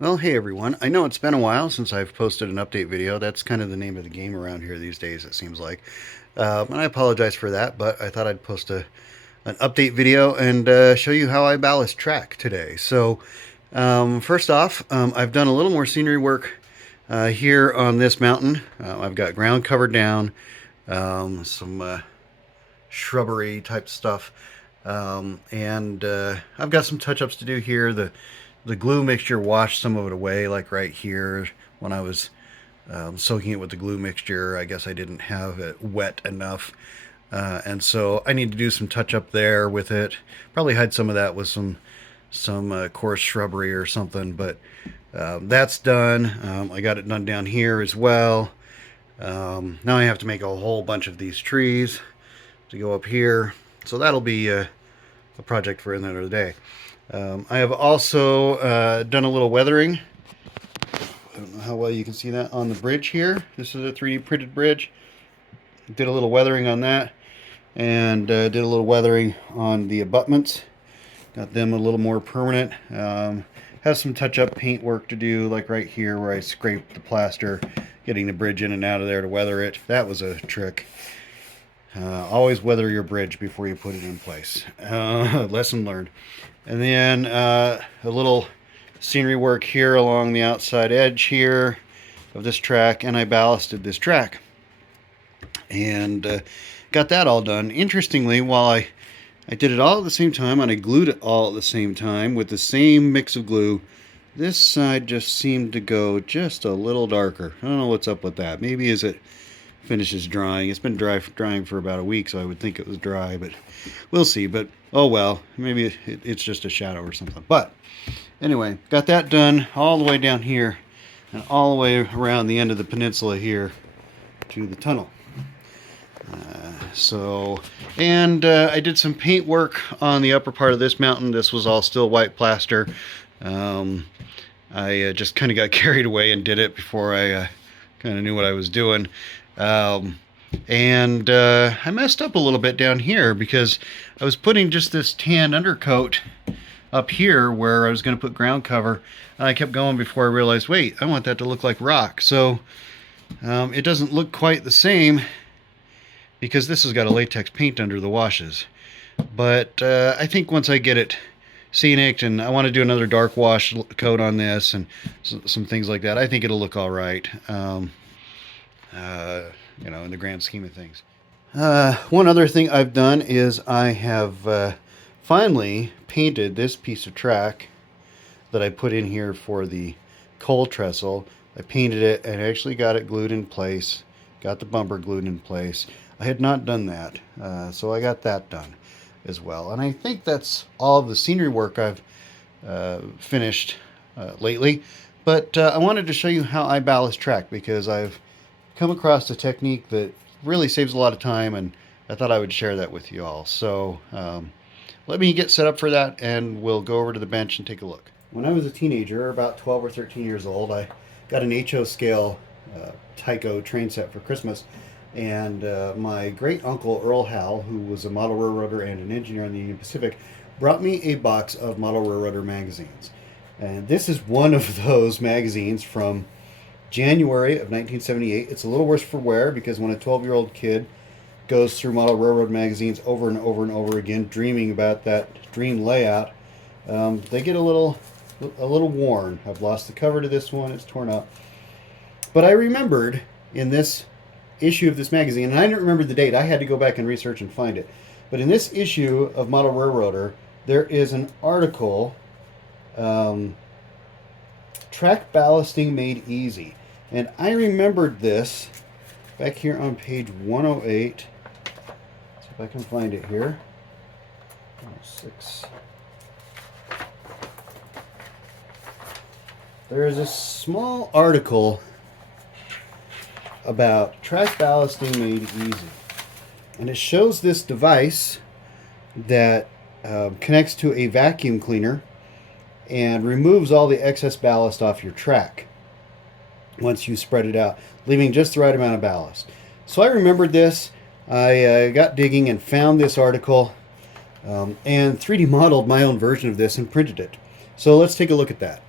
Well, hey everyone. I know it's been a while since I've posted an update video. That's kind of the name of the game around here these days, it seems like. And I apologize for that, but I thought I'd post an update video and show you how I ballast track today. First off, I've done a little more scenery work here on this mountain. I've got ground covered down, some shrubbery type stuff. And I've got some touch-ups to do here. The glue mixture washed some of it away, like right here when I was soaking it with the glue mixture. I guess I didn't have it wet enough. And so I need to do some touch up there with it. Probably hide some of that with some coarse shrubbery or something, but that's done. I got it done down here as well. Now I have to make a whole bunch of these trees to go up here. So that'll be a project for another day. I have also done a little weathering. I don't know how well you can see that on the bridge here. This is a 3D printed bridge. Did a little weathering on that, and did a little weathering on the abutments. Got them a little more permanent. Has some touch-up paint work to do, like right here where I scraped the plaster, getting the bridge in and out of there to weather it. That was a trick. Always weather your bridge before you put it in place. Lesson learned. And then a little scenery work here along the outside edge here of this track, and I ballasted this track. And got that all done. Interestingly, while I did it all at the same time, and I glued it all at the same time with the same mix of glue, this side just seemed to go just a little darker. I don't know what's up with that. Maybe as it finishes drying. It's been drying for about a week, so I would think it was dry, but we'll see. But oh well, maybe it's just a shadow or something. But anyway, got that done all the way down here and all the way around the end of the peninsula here to the tunnel. I did some paint work on the upper part of this mountain. This was all still white plaster. I just kind of got carried away and did it before I kind of knew what I was doing. I messed up a little bit down here because I was putting just this tan undercoat up here where I was going to put ground cover, and I kept going before I realized, wait, I want that to look like rock. So it doesn't look quite the same because this has got a latex paint under the washes. But I think once I get it scenic, and I want to do another dark wash coat on this and some things like that, I think it'll look all right. In the grand scheme of things. One other thing I've done is I have finally painted this piece of track that I put in here for the coal trestle. I painted it and actually got it glued in place, got the bumper glued in place. I had not done that, so I got that done as well. And I think that's all of the scenery work I've finished lately. But I wanted to show you how I ballast track because I've come across a technique that really saves a lot of time, and I thought I would share that with you all. So let me get set up for that, and we'll go over to the bench and take a look. When I was a teenager, about 12 or 13 years old, I got an HO scale Tyco train set for Christmas, and my great uncle Earl Howell, who was a model railroader and an engineer on the Union Pacific, brought me a box of model railroader magazines. And this is one of those magazines from January of 1978. It's a little worse for wear because when a 12-year-old kid goes through model railroad magazines over and over and over again, dreaming about that dream layout, they get a little worn. I've lost the cover to this one; it's torn up. But I remembered in this issue of this magazine, and I didn't remember the date. I had to go back and research and find it. But in this issue of Model Railroader, there is an article, Track Ballasting Made Easy. And I remembered this back here on page 108. See if I can find it here. 106. There is a small article about track ballasting made easy. And it shows this device that connects to a vacuum cleaner and removes all the excess ballast off your track once you spread it out, leaving just the right amount of ballast. So I remembered this. I got digging and found this article and 3D modeled my own version of this and printed it. So let's take a look at that.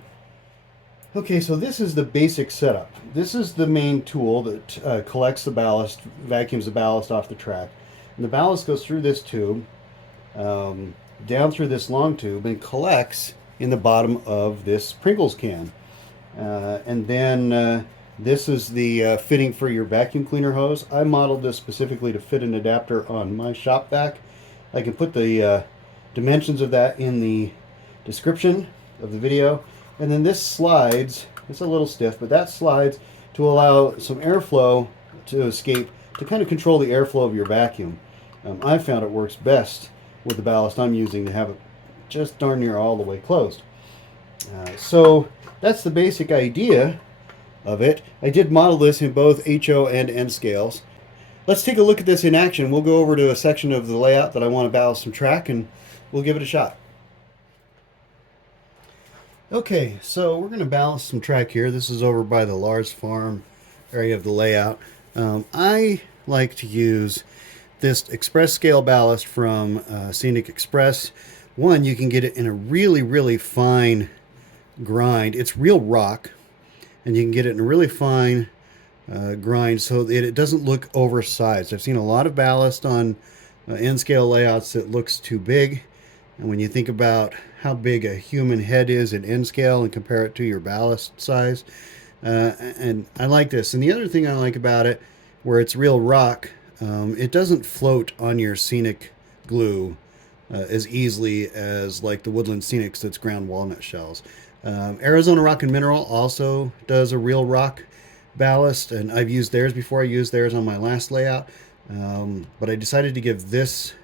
Okay, so this is the basic setup. This is the main tool that collects the ballast, vacuums the ballast off the track. And the ballast goes through this tube, down through this long tube, and collects in the bottom of this Pringles can. And then this is the fitting for your vacuum cleaner hose. I modeled this specifically to fit an adapter on my shop vac. I can put the dimensions of that in the description of the video. And then this slides, it's a little stiff, but that slides to allow some airflow to escape, to kind of control the airflow of your vacuum. I found it works best with the ballast I'm using to have it just darn near all the way closed. So that's the basic idea of it. I did model this in both HO and N scales. Let's take a look at this in action. We'll go over to a section of the layout that I want to ballast some track, and we'll give it a shot. Okay, so we're going to ballast some track here. This is over by the Lars Farm area of the layout. I like to use this express scale ballast from Scenic Express. One, you can get it in a really, really fine grind. It's real rock, and you can get it in a really fine grind so that it doesn't look oversized. I've seen a lot of ballast on N-scale layouts that looks too big, and when you think about how big a human head is in N-scale and compare it to your ballast size, and I like this. And the other thing I like about it, where it's real rock, it doesn't float on your Scenic glue as easily as like the Woodland Scenics that's ground walnut shells. Arizona Rock and Mineral also does a real rock ballast, and I've used theirs before. I used theirs on my last layout, but I decided to give this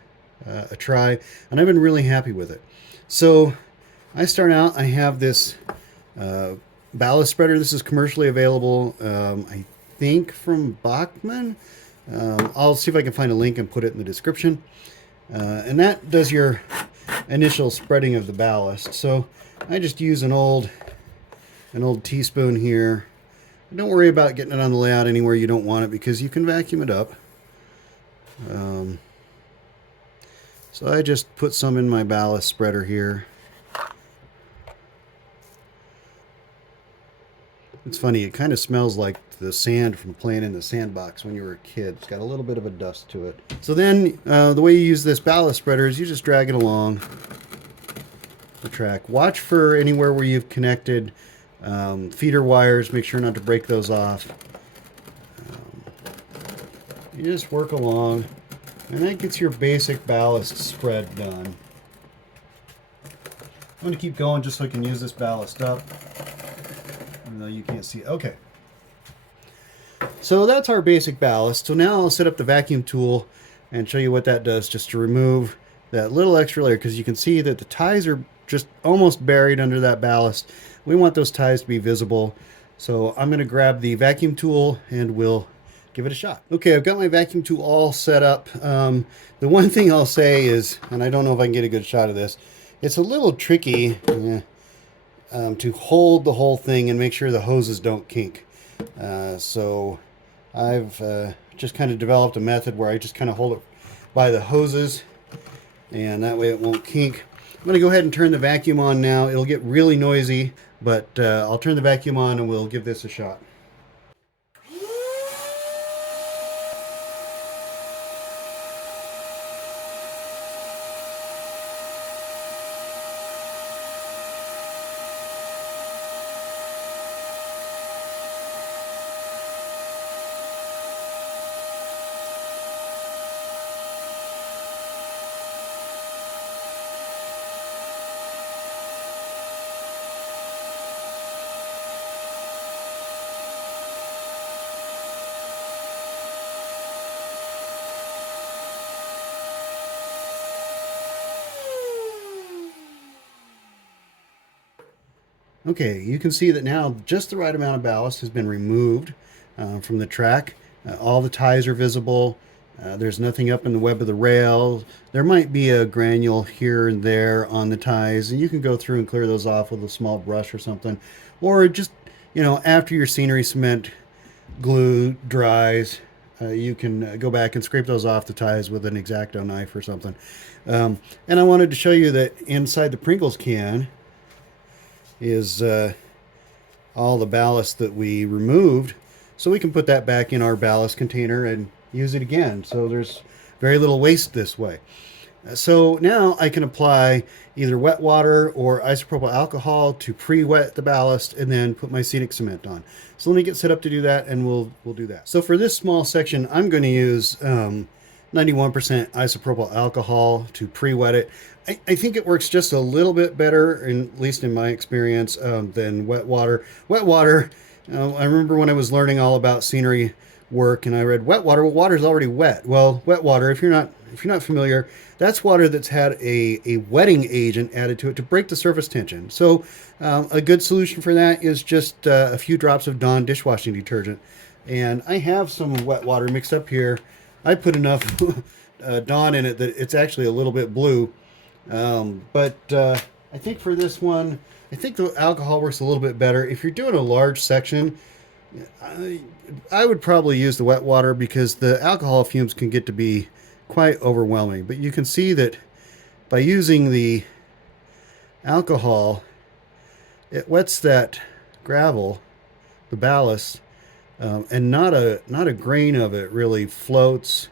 a try, and I've been really happy with it. So I start out, I have this ballast spreader. This is commercially available, I think from Bachman. I'll see if I can find a link and put it in the description. And that does your initial spreading of the ballast. So I just use an old teaspoon here. Don't worry about getting it on the layout anywhere you don't want it, because you can vacuum it up. So I just put some in my ballast spreader here. It's funny, it kind of smells like the sand from playing in the sandbox when you were a kid. It's got a little bit of a dust to it. So then the way you use this ballast spreader is you just drag it along the track. Watch for anywhere where you've connected feeder wires. Make sure not to break those off. You just work along, and that gets your basic ballast spread done. I'm going to keep going just so I can use this ballast up, even though you can't see. Okay. So that's our basic ballast. So now I'll set up the vacuum tool and show you what that does, just to remove that little extra layer, because you can see that the ties are just almost buried under that ballast. We want those ties to be visible. So I'm going to grab the vacuum tool and we'll give it a shot. Okay, I've got my vacuum tool all set up. The one thing I'll say is, and I don't know if I can get a good shot of this, it's a little tricky to hold the whole thing and make sure the hoses don't kink. So I've just kind of developed a method where I just kind of hold it by the hoses, and that way it won't kink. I'm going to go ahead and turn the vacuum on now. It'll get really noisy, but I'll turn the vacuum on and we'll give this a shot. Okay, you can see that now just the right amount of ballast has been removed from the track. All the ties are visible. There's nothing up in the web of the rail. There might be a granule here and there on the ties, and you can go through and clear those off with a small brush or something. Or just, you know, after your scenery cement glue dries, you can go back and scrape those off the ties with an X-Acto knife or something. And I wanted to show you that inside the Pringles can is all the ballast that we removed, so we can put that back in our ballast container and use it again. So there's very little waste this way. So now I can apply either wet water or isopropyl alcohol to pre-wet the ballast and then put my scenic cement on. So let me get set up to do that, and we'll do that. So for this small section, I'm going to use 91% isopropyl alcohol to pre-wet it. I think it works just a little bit better, at least in my experience, than wet water. Wet water, I remember when I was learning all about scenery work and I read wet water. Well, water's already wet. Well, wet water, if you're not familiar, that's water that's had a wetting agent added to it to break the surface tension. So a good solution for that is just a few drops of Dawn dishwashing detergent. And I have some wet water mixed up here. I put enough Dawn in it that it's actually a little bit blue. But I think for this one, I think the alcohol works a little bit better. If you're doing a large section, I would probably use the wet water because the alcohol fumes can get to be quite overwhelming. But you can see that by using the alcohol, it wets that gravel, the ballast, and not a grain of it really floats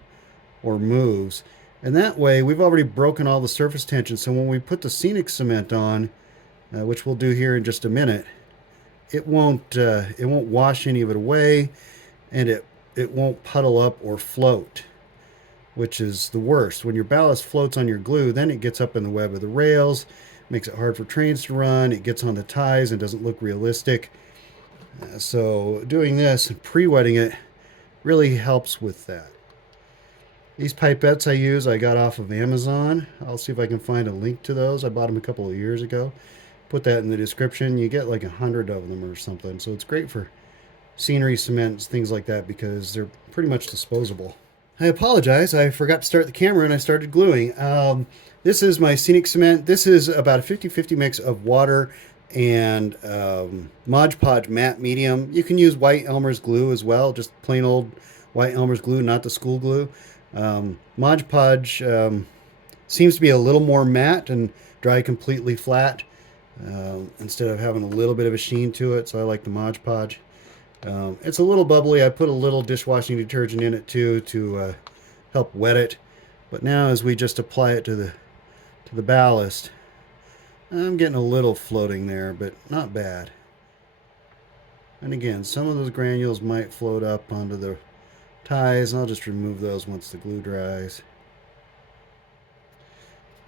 or moves. And that way, we've already broken all the surface tension. So when we put the scenic cement on, which we'll do here in just a minute, it won't wash any of it away, and it won't puddle up or float, which is the worst. When your ballast floats on your glue, then it gets up in the web of the rails, makes it hard for trains to run, it gets on the ties and doesn't look realistic. So doing this, pre-wetting it, really helps with that. These pipettes I got off of Amazon. I'll see if I can find a link to those. I bought them a couple of years ago. Put that in the description. You get like 100 of them or something. So it's great for scenery cements, things like that, because they're pretty much disposable. I apologize. I forgot to start the camera and I started gluing. This is my scenic cement. This is about a 50-50 mix of water and Mod Podge matte medium. You can use white Elmer's glue as well, just plain old white Elmer's glue, not the school glue. Mod Podge seems to be a little more matte and dry completely flat instead of having a little bit of a sheen to it, so I like the Mod Podge. It's a little bubbly. I put a little dishwashing detergent in it too to help wet it. But now as we just apply it to the ballast, I'm getting a little floating there, but not bad. And again, some of those granules might float up onto the ties, and I'll just remove those once the glue dries.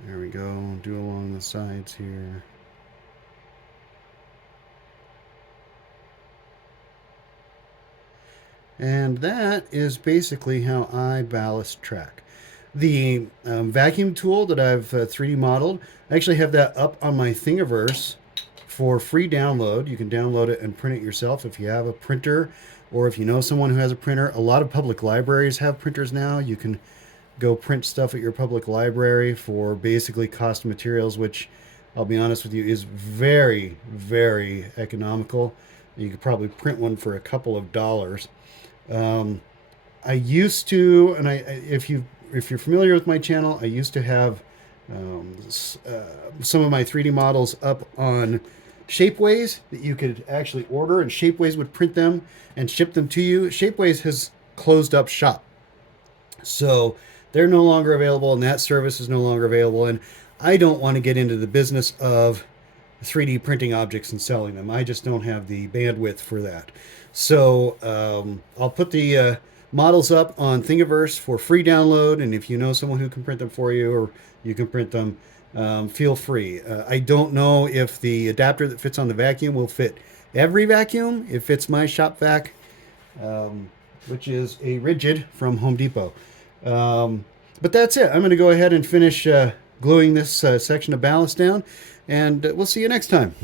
There we go. Do along the sides here. And that is basically how I ballast track. The vacuum tool that I've 3D modeled, I actually have that up on my Thingiverse for free download. You can download it and print it yourself if you have a printer, or if you know someone who has a printer. A lot of public libraries have printers now. You can go print stuff at your public library for basically cost of materials, which I'll be honest with you is very, very economical. You could probably print one for a couple of dollars. I used to, and if you're familiar with my channel, I used to have some of my 3D models up on Shapeways that you could actually order, and Shapeways would print them and ship them to you. Shapeways has closed up shop, so they're no longer available, and that service is no longer available. And I don't want to get into the business of 3D printing objects and selling them. I just don't have the bandwidth for that. So I'll put the models up on Thingiverse for free download, and if you know someone who can print them for you, or you can print them, feel free. I don't know if the adapter that fits on the vacuum will fit every vacuum. It fits my shop vac, which is a rigid from Home Depot. But that's it. I'm going to go ahead and finish gluing this section of ballast down, and we'll see you next time.